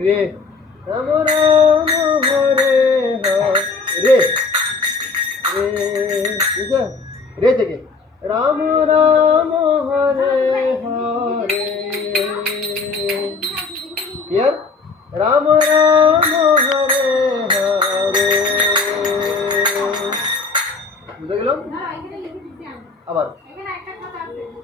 রে রাম রাম হরে হরে রে রে থেকে। রাম রাম হরে হরে। রাম রাম হরে হরে। বুঝে গেল? আবার।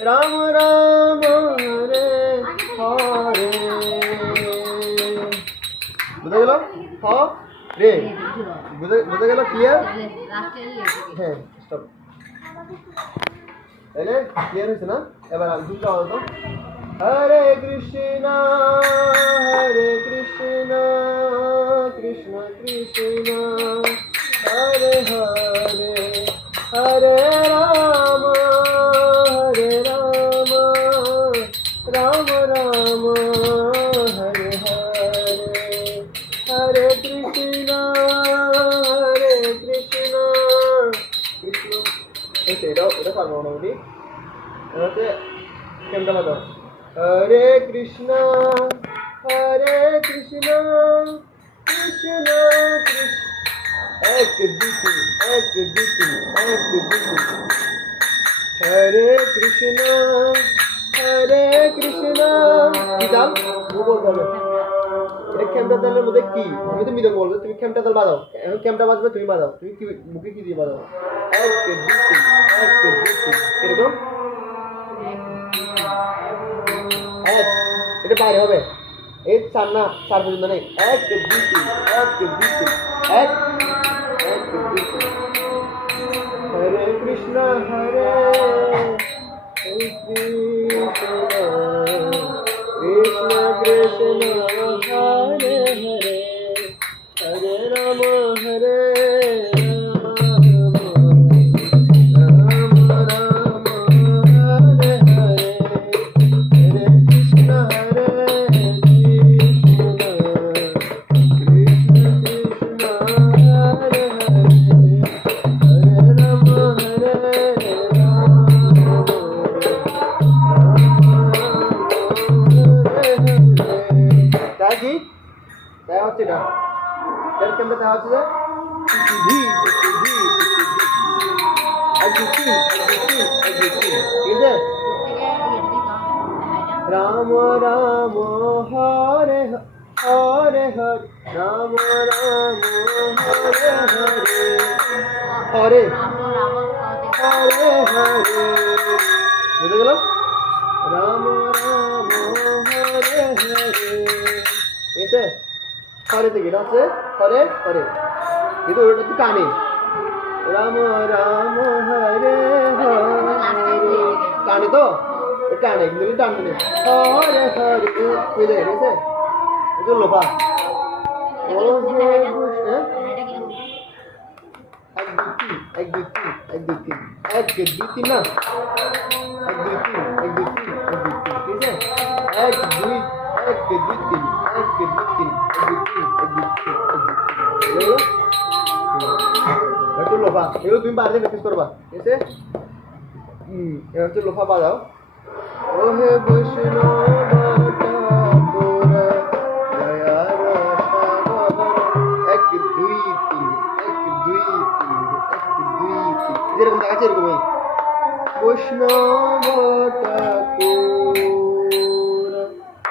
রাম রাম, হরে হরে। বুঝে গেল? হ, রে। বুঝে গেল ক্লিয়ার হ্যাঁ স্টপ তাহলে ক্লিয়ার হয়েছে না? এবার আমি দুটো বলতো হরে কৃষ্ণ হরে কৃষ্ণ কৃষ্ণ কৃষ্ণ। হরে হরে হরে রাম। পারব মোটামুটি হচ্ছে কেমটা বাজাও হরে কৃষ্ণ হরে কৃষ্ণ কৃষ্ণ কৃষ্ণ এক দুটি এক দুটি এক দুটি হরে কৃষ্ণ হরে কৃষ্ণ কি দাম হবে এটা ক্যামটা দালের মধ্যে কি? আমি তো মৃদঙ্গ বলব তুমি ক্যামটা দাল বাজাও এখন ক্যামটা বাজবে তুমি বাজাও তুমি কি বুকে কি দিয়ে বাজাও এক দুটি এক এক। এটা বাইরে হবে। এই চার না, চার পর্যন্ত নেই। এক দুটি এক দুটি এক। এক দুটি হরে কৃষ্ণ হরে কৃষ্ণ। কৃষ্ণ কৃষ্ণ। তাই হচ্ছে না তাই কেমন তাই হচ্ছে যে জি জি ঠিক আছে রাম রাম হরে হ- হরে হরে রাম রাম হরে থেকে এটা হচ্ছে হরে কিন্তু ওটা তো রাম রাম হরে হরে টানে তো টানে কিন্তু এটা টানবে না হরে হরে হয়ে যায় ঠিক আছে এটা লোপা এক দুই তিন এক দুই তিন এক দুই তিন এক দুই তিন না লোফা এগুলো তুমি বাড়িতে প্র্যাকটিস করবা। হুম এবার হচ্ছে লোফা বাজাও। ও হে বৈষ্ণব যেরকম দেখাচ্ছে এরকমই বৈষ্ণব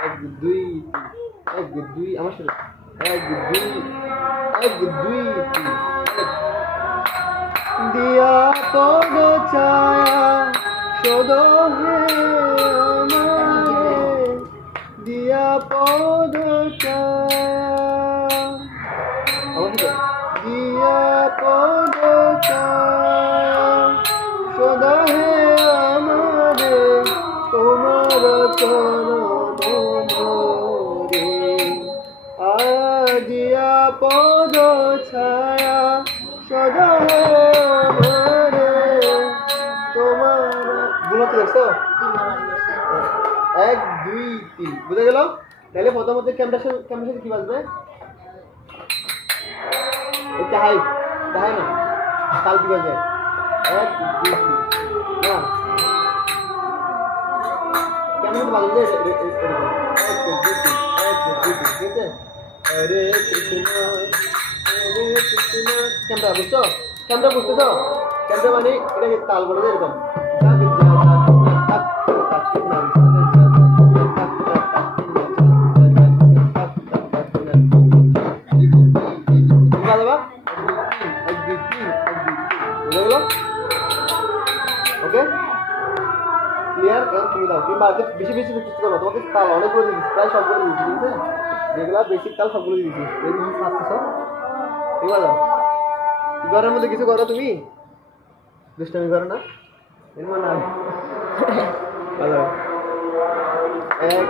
এক, দুই এক, দুই, আমার সাথে এক, দুই এক, দুই দিয়া পদ ছায়া সদ হে আমারে। দিয়া পদ ছায়া। দিয়া পদ ছায়া সদ হে আমারে। তো চরণ আজিয়া পদ ছায়া। তিন, বুঝে গেল? তাহলে প্রথমত ক্যামেরার সাথে কি বাজবে? তাহাই তাহাই না? তাল কি বাজবে? এক, দুই কেমন বাজবে এরকম। ক্যামেরা বুঝছ? ক্যামেরা বুঝতেছো? ক্যামেরা মানে এটাকে তাল বলে দেয় এরকম ওকে ক্লিয়ার এখন তুমি দাও কিংবা আগে বেশি বেশি প্র্যাকটিস করব তোমাকে তাল অনেকগুলো দিয়েছি প্রায় সবগুলো দিয়েছি ঠিক আছে যেগুলো বেসিক তাল সবগুলো দিয়েছি এই তুমি পাচ্ছ ঠিক আছে ঘরের মধ্যে কিছু করো তুমি দুষ্টামি করো না এর মানে ভালো এক